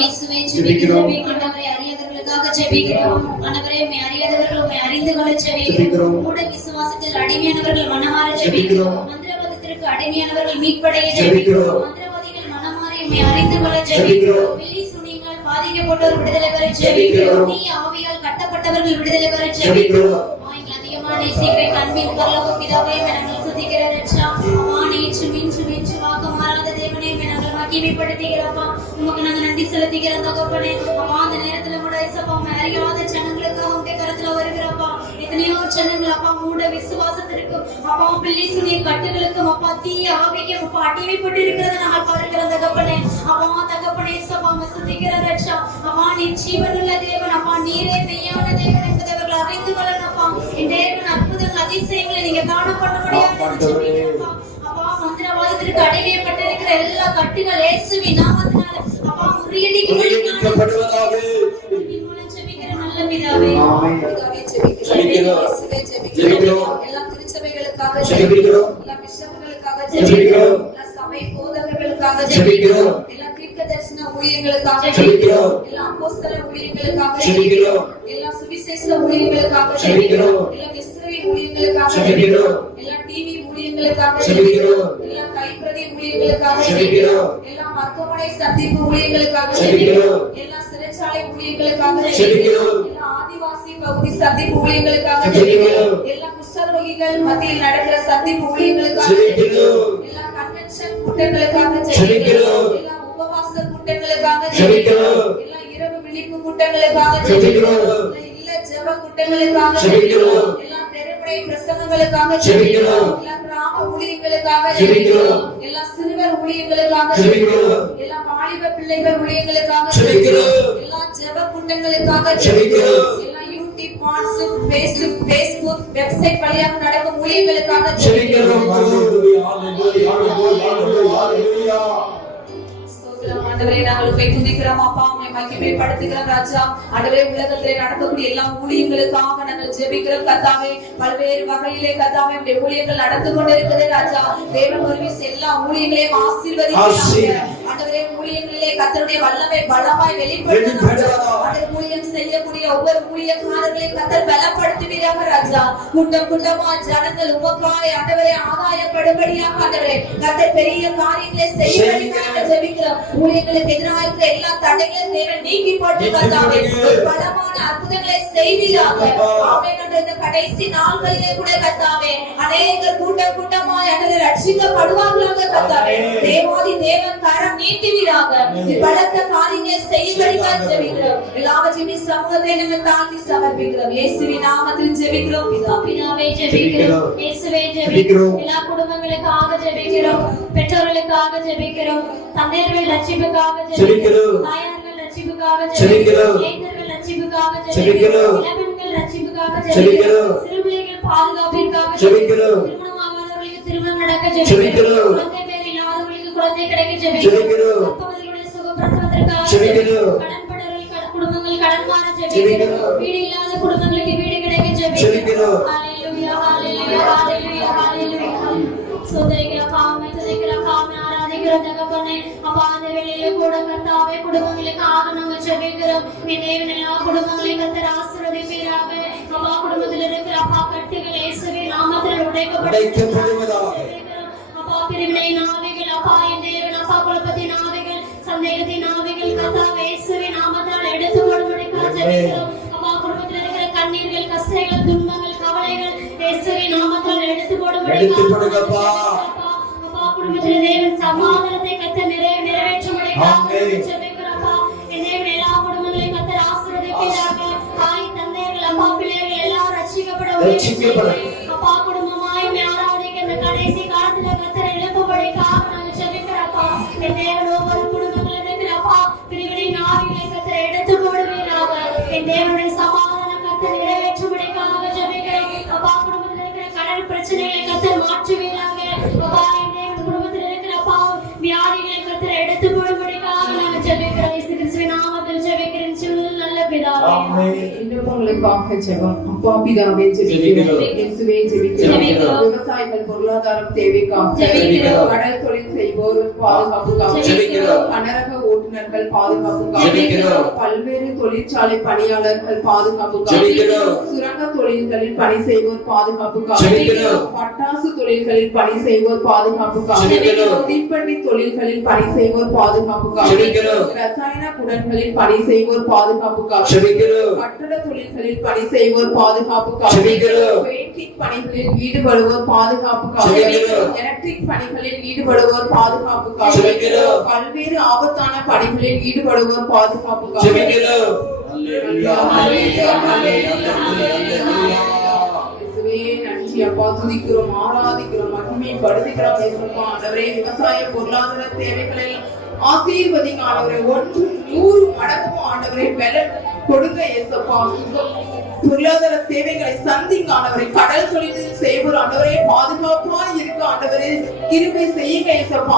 இயேசுவே, ஜெபிக்கிறோம் ஆண்டவரே. அறியாதவர்களுக்காக ஜெபிக்கிறோம் ஆண்டவரே. உம்மை அறியாதவர்கள் உம்மை அறிந்து கொள்ள ஜெபிக்கிறோம். மூட விசுவாசத்தில் அடிமையானவர்கள் மனமாற ஜெபிக்கிறோம். மந்திரவாதத்திற்கு அடிமையானவர்கள் மீட்படைய ஜெபிக்கிறோம். மந்திரவாதிகள் மனமாறி உம்மை அறிந்து கொள்ள ஜெபிக்கிறோம். பில்லி சுனியால் பாதிக்கப்பட்டோர் விடுதலை பெற ஜெபிக்கிறோம். தீய ஆவியால் கட்டப்பட்டவர்கள் விடுதலை பெற ஜெபிக்கிறோம். அதிகமான சீக்கிரம் அன்பின் பரலோக பிதாவே, நாங்கள் துதிக்கிற ரட்சா. நேற்று மின்று வாக்கு மாறாத தேவனே, நாங்கள் மகிமைப்படுத்துகிறப்பா. உமக்கு நாங்கள் நன்றி செலுத்துகிற தகப்பனே. அப்பா, அந்த நேரத்துல கூட இயேசுப்பா, உம்மை அறியாத ஜனங்களுக்காக உங்க கரத்துல வருகிறப்பா. எத்தனையோ ஜனங்கள் அப்பா மூட விசுவாசத்திற்கும் அப்பா பிள்ளை சுனிய கட்டுகளுக்கும் அப்பா தீய ஆவிக்கும் அப்பா அடிமைப்பட்டு இருக்கிறத நாங்கள் பார்க்கிற தகப்பனே. அப்பா தகப்பனே இயேசுப்பா, உம்மை துதிக்கிற ரட்சா. அப்பா, நீ ஜீவனுள்ள தேவன் அப்பா, நீரே மெய்யான தேவன் என்பதை அவர்கள் அறிந்து கொள்ளணும்ப்பா. இந்த தேவன் அற்புதங்கள் அதிசயங்களை நீங்க காண பண்ண முடியாது. அப்பா, மந்திரவாதத்திற்கு அடிமைப்பட்டிருக்கிற எல்லா கட்டுகள் இயேசுவின் நாமத்தினால அப்பா முறியடிக்கப்படுவதாக. நல்ல பிதாவே, ஜெபிக்கிறோம். எல்லா திருச்சபைகளுக்காக ஜெபிக்கிறோம். எல்லா பிஷப்புகளுக்காக ஜெபிக்கிறோம். எல்லா சபை போதகர்களுக்காக ஜெபிக்கிறோம். எல்லா தீர்க்கதரிசன ஊழியர்களுக்காக ஜெபிக்கிறோம். எல்லா அப்போஸ்தல ஊழியர்களுக்காக ஜெபிக்கிறோம். எல்லா சுவிசேஷ ஊழியர்களுக்காக ஜெபிக்கிறோம். எல்லா மிஸ்ரவி ஊழியர்களுக்காக ஜெபிக்கிறோம். எல்லா டிவி ஊழியர்களுக்காக ஜெபிக்கிறோம். எல்லா கைப்பிரதி ஊழியர்களுக்காக ஜெபிக்கிறோம். எல்லா மருத்துவமனை சந்திப்பு ஊழியர்களுக்காக ஜெபிக்கிறோம். எல்லா சிறைச்சாலை ஊழியர்களுக்காக ஜெபிக்கிறோம். எல்லா ஆதிவாசி பகுதி சந்திப்பு ஊழியர்களுக்காக ஜெபிக்கிறோம். எல்லா குஷ்டரோகிகள் மத்தியில் நடக்கிற சந்திப்பு ஊழியர்களுக்காக ஜெபிக்கிறோம். எல்லா கன்வென்ஷன் கூட்டங்களுக்காக ஜெபிக்கிறோம். எல்லா உபவாச கூட்டங்களுக்காக ஜெபிக்கிறோம். எல்லா இரவு விழிப்பு கூட்டங்களுக்காக ஜெபிக்கிறோம். இல்ல ஜெப கூட்டங்களுக்காக ஜெபிக்கிறோம். எல்லா தெருமுறை பிரசங்கங்களுக்காக ஜெபிக்கிறோம். எல்லா கிராம ஊழியங்களுக்காக ஜெபிக்கிறோம். எல்லா சிறுவர் ஊழியங்களுக்காக ஜெபிக்கிறோம். எல்லா வாலிப பிள்ளைகள் ஊழியங்களுக்காக ஜெபிக்கிறோம். எல்லா ஜெப கூட்டங்களுக்காக ஜெபிக்கிறோம். எல்லா யூடியூப், வாட்ஸ்அப், ஃபேஸ்புக் வெப்சைட் வழியாக நடக்கும் ஊழியங்களுக்காக ஜெபிக்கிறோம். ஆண்டவரே, நாங்கள் உம்மை துதிக்கிறோம் அப்பா, உம்மை மகிமைப்படுத்துகிறோம் ராஜா. ஆண்டவரே, உலகத்திலே நடக்கக்கூடிய எல்லா ஊழியங்களுக்காக நாங்கள் ஜெபிக்கிறோம் கர்த்தாவே. பல்வேறு வகையிலே கர்த்தாவே உம்முடைய ஊழியங்கள் நடந்து கொண்டிருக்கிறது ராஜா. தேவன் ஒருமிஸ் எல்லா ஊழியங்களையும் ஆசீர்வதிக்கிறாங்க. ஆண்டவரே, ஊழியங்களிலே கர்த்தருடைய வல்லமை பலமாய் வெளிப்படுத்துகிறார். ஊழியம் செய்யக்கூடிய ஒவ்வொரு ஊழியக்காரர்களையும் கர்த்தர் பலப்படுத்துவீராக ராஜா. கூட்டம் கூட்டமா ஜனங்கள் உமக்காய் ஆண்டவரே ஆதாயப்படும்படியாக ஆண்டவரே கர்த்தர் பெரிய காரியங்களை செய்யும்படியாக ஜெபிக்கிறோம். ஊழியர்களுக்கு எதிராக இருக்கிற எல்லா தடைகளையும் தேவன் நீக்கி போட்டு கர்த்தாவே பலமான அற்புதங்களை செய்வீராக. ஆமென். இந்த கடைசி நாட்களிலே கூட கர்த்தாவே அநேகர் கூட்டம் கூட்டமாய் ஆண்டவரே ரட்சிக்கப்படுவார்களாக கர்த்தாவே. தேவாதி தேவன் கரம் நீட்டுவீராக. பலத்த காரியங்களை செய்யும்படியாக ஜெபிக்கிறோம். எல்லாவற்றையும் சமூகத்தை நாங்கள் தாழ்த்தி சமர்ப்பிக்கிறோம். இயேசுவின் நாமத்தில் ஜெபிக்கிறோம் பிதாவே. ஜெபிக்கிறோம் இயேசுவே. ஜெபிக்கிறோம். எல்லா குடும்பங்களுக்காக ஜெபிக்கிறோம். பெற்றோர்களுக்காக ஜெபிக்கிறோம். தந்தையர்கள் ரட்சிப்புக்காக ஜெபிக்கிறோம். தாயார்கள் ரட்சிப்புக்காக ஜெபிக்கிறோம். இளைஞர்கள் ரட்சிப்புக்காக ஜெபிக்கிறோம். இளம்பெண்கள் ரட்சிப்புக்காக ஜெபிக்கிறோம். சிறுபிள்ளைகள் பாதுகாப்பிற்காக ஜெபிக்கிறோம். திருமணமாகாதவர்களுக்கு திருமணம் நடக்க ஜெபிக்கிறோம். குழந்தை பேர் இல்லாதவர்களுக்கு குழந்தை கிடைக்க ஜெபிக்கிறோம். கர்ப்பவதிகளுடைய சுகப்பிரசவத்திற்காக ஜெபிக்கிறோம். கடன்பட்டவர்கள் குடும்பங்கள் கடன் மாற ஜெபிக்கிறோம். வீடு இல்லாத குடும்பங்களுக்கு வீடு கிடைக்க ஜெபிக்கிறோம். ஹalleluya ஹalleluya ஹalleluya ஹalleluya. சோதரிக்கிற பாவமை துதிக்கிற பாவமை ஆராதிக்கிற தகப்பனே அப்பா, அந்த வேளையில கூட கர்த்தாவே குடும்பங்களுக்காக நாங்கள் ஜெபிக்கிறோம். தேவன் எல்லா குடும்பங்களையும் கர்த்தர் ஆசீர்வதிப்பீராக. அப்பா, குடும்பத்தில் இருக்கிற அப்பா கட்டுகள் இயேசுவின் நாமத்தில் உடைக்கப்படுவதாக. அப்பா, பிரிவினை நாவிகள் அப்பா, என் தேவன் அப்பா குழப்பத்தின் நாவிகள் சந்தேகத்தின் நாவிகள் கர்த்தாவே இயேசுவின் நாமத்தில் எடுத்து போடும்படியாக ஜெபிக்கிறோம். அப்பா, குடும்பத்தில் இருக்கிற கண்ணீர்கள் கஷ்டங்கள் துன்பங்கள் கவலைகள் இயேசுவின் நாமத்தில் எடுத்து போடும்படியாக அப்பா, குடும்பத்தில் தேவன் சமாதானத்தை கர்த்தர் நிறைவேற்றும்படியாக ஜெபிக்கிறோம். என் தேவன் எல்லா குடும்பங்களையும் கர்த்தர் ஆசீர்வதிப்பீராக. தாய் தந்தையர்கள் அப்பா பிள்ளைகள் எல்லாம் ரட்சிக்கப்பட அப்பா, குடும்பமாய் ஆராதிக்க இந்த கடைசி காலத்துல கர்த்தர் எழுப்பும்படியாக நாங்கள் ஜெபிக்கிறோம். என் தேவன் ஒவ்வொரு குடும்பங்களில் இருக்கிற அப்பா பிரிவினை நாவிகளை கர்த்தர் எடுத்து போடுவீராக. என் தேவனுடைய சமாதானம் கர்த்தர் நிறைவேற்றும்படியாக ஜெபிக்கிறோம். அப்பா, குடும்பத்தில் இருக்கிற கடன் பிரச்சனைகளை கர்த்தர் மாற்றுவீராக. அப்பா, என் தேவன் குடும்பத்தில் இருக்கிற அப்பா வியாதிகளை கர்த்தர் எடுத்து போடும்படியாக நாங்கள் ஜெபிக்கிறோம். இயேசு கிறிஸ்துவின் நாமத்தில் ஜெபிக்கிறேன் நல்ல பிதாவே. விண்ணப்பங்களுக்காக ஜெபம். அப்பா பிதாவே ஜெபிக்கிறோம். இயேசுவே ஜெபிக்கிறோம். விவசாயிகள் பொருளாதாரம் தேவைக்காக ஜெபிக்கிறோம். கடல் தொழில் செய்வோர் பாதுகாப்புக்காக ஜெபிக்கிறோம். கனரக ஓட்டுநர்கள் பாதுகாப்புக்காக ஜெபிக்கிறோம். பல்வேறு தொழிற்சாலை பணியாளர்கள் பாதுகாப்புக்காக ஜெபிக்கிறோம். சுரங்க தொழில்களில் பணி செய்வோர் பாதுகாப்புக்காக ஜெபிக்கிறோம். பட்டாசு தொழில்களில் பணி செய்வோர் பாதுகாப்புக்காக ஜெபிக்கிறோம். தீப்பெட்டி தொழில்களில் பணி செய்வோர் பாதுகாப்புக்காக ஜெபிக்கிறோம். ரசாயன குடங்களில் பணி செய்வோர் பாதுகாப்புக்காக ஜெபிக்கிறோம். கட்டட தொழில்களில் பணி செய்வோர் பாதுகாப்புக்காக ஜெபிக்கிறோம். பெயிண்டிங் பணிகளில் ஈடுபடுவோர் பாதுகாப்புக்காக ஜெபிக்கிறோம். எலக்ட்ரிக் பணிகளில் ஈடுபடுவோர் பாதுகாப்புக்காக ஜெபிக்கிறோம். பல்வேறு ஆபத்தான பணிகளில் ஈடுபடுவோர் பாதுகாப்புக்காக ஜெபிக்கிறோம். இயேசுவே நன்றி அப்பா, துதிக்கிறோம், ஆராதிக்கிறோம், மகிமைப்படுத்துகிறோம். இயேசுப்பா ஆண்டவரே, விவசாய பொருளாதார தேவைகளை ஆசீர்வதிங்க ஆண்டவரே. 100 மடங்கும் ஆண்டவரே பலன் கொடுங்க இயேசுப்பா. பொருளாதார தேவைகளை சந்திங்க ஆண்டவரே. கடல் தொழிலில் செய்வோர் ஆண்டவரே பாதுகாப்பா இருக்க ஆண்டவரே கிருபை செய்யுங்க இயேசுப்பா.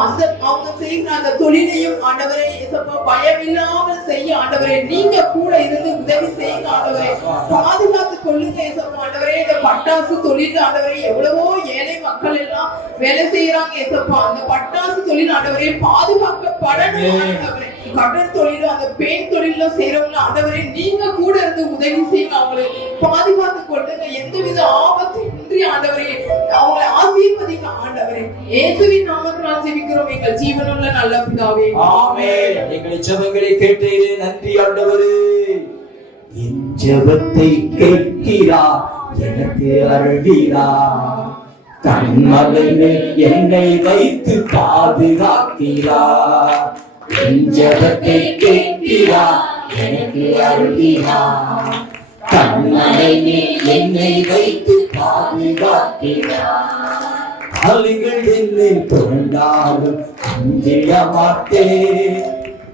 அவங்க செய்கிற அந்த தொழிலையும் ஆண்டவரே இயேசுப்பா பயமில்லாமல் செய்ய ஆண்டவரே நீங்க கூட இருந்து உதவி செய்யுங்க ஆண்டவரே. பாதுகாத்து கொள்ளுங்க இயேசுப்பா ஆண்டவரே. இந்த பட்டாசு தொழில் ஆண்டவரே எவ்வளவோ ஏழை மக்கள் எல்லாம் வேலை செய்யறாங்க இயேசுப்பா. அந்த பட்டாசு தொழில் ஆண்டவரே பாதுகாக்கப்படணும் ஆண்டவரே. கடல் தொழில் அந்த பெயிண்ட் தொழில செய்யறவங்க ஆண்டவரே நீங்க கூட இருந்து உதவி செய்யுங்க. அவங்களை பாதுகாத்து கொள்ளுங்க. எந்தவித ஆபத்து இன்றி ஆண்டவரே அவங்களை ஆசீர்வதிங்க ஆண்டவரே. இயேசுவின் நாமத்தினால் ஜெபிக்கிறோம் எங்கள் ஜீவனுள்ள நல்ல பிதாவே. ஆமென். எங்கள் ஜெபங்களை கேட்டீரே, நன்றி ஆண்டவரே. என் ஜெபத்தை கேட்கிறார், எனக்கு அருள்கிறார். கண்மலையில் என்னை வைத்து பாதுகாக்கிறார். என் ஜெபத்தை கேட்கிறார், எனக்கு அருள்கிறார். கண்மலையில் என்னை வைத்து பாதுகாக்கிறார். அலைகள் என்னை புரண்டாலும் அஞ்சிட மாட்டேன்.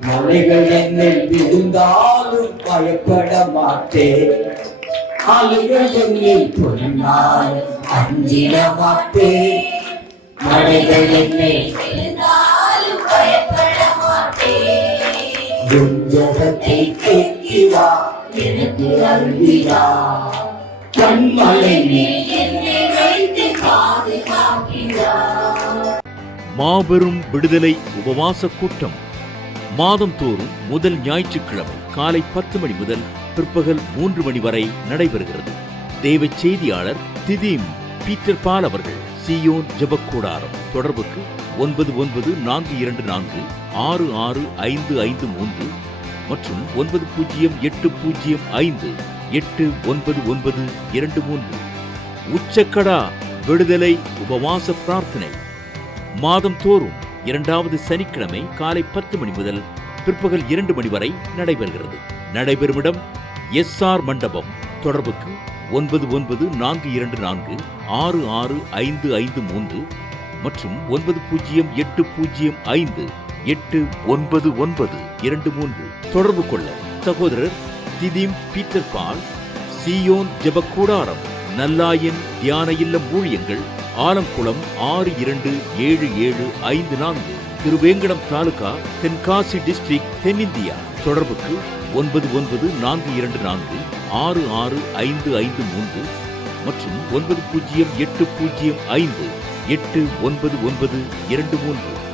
மலைகள் என்னை விழுந்தாலும் பயப்பட மாட்டேன். அலைகள் என்னை புரண்டாலும் அஞ்சிட மாட்டேன். மலைகள் என்னை விழுந்தாலும் பயப்பட மாட்டேன். என் ஜெபத்தை கேட்கிறார், எனக்கு அருள்கிறார். கண்மலையில் என்னை வைத்து பாதுகாக்கிறார். மாபெரும் விடுதலை உபவாச கூட்டம் மாதந்தோறும் முதல் ஞாயிற்றுக்கிழமை காலை 10 மணி முதல் பிற்பகல் 3 மணி வரை நடைபெறுகிறது. தேவ செய்தியாளர் திதீம் பீட்டர் பால் அவர்கள். சீயோன் ஜெபக்கூடாரம். தொடர்புக்கு 9944665553 மற்றும் 9080589923. உச்சக்கடா விடுதலை உபவாச பிரார்த்தனை மாதம் தோறும் 2வது சனிக்கிழமை காலை 10 மணி முதல் பிற்பகல் 2 மணி வரை நடைபெறுகிறது. நடைபெறும் இடம் SR மண்டபம். தொடர்புக்கு 9944665553 மற்றும் 9080589923. தொடர்பு கொள்ள சகோதரர் திதீம் பீட்டர் பால், சீயோன் ஜெபக்கூடாரம், நல்லாயன் தியான இல்லம் ஊழியங்கள், ஆலங்குளம் 627754, திருவேங்கடம் தாலுகா, தென்காசி டிஸ்ட்ரிக்ட், தென்னிந்தியா. தொடர்புக்கு 9944665553 மற்றும் 9080589923.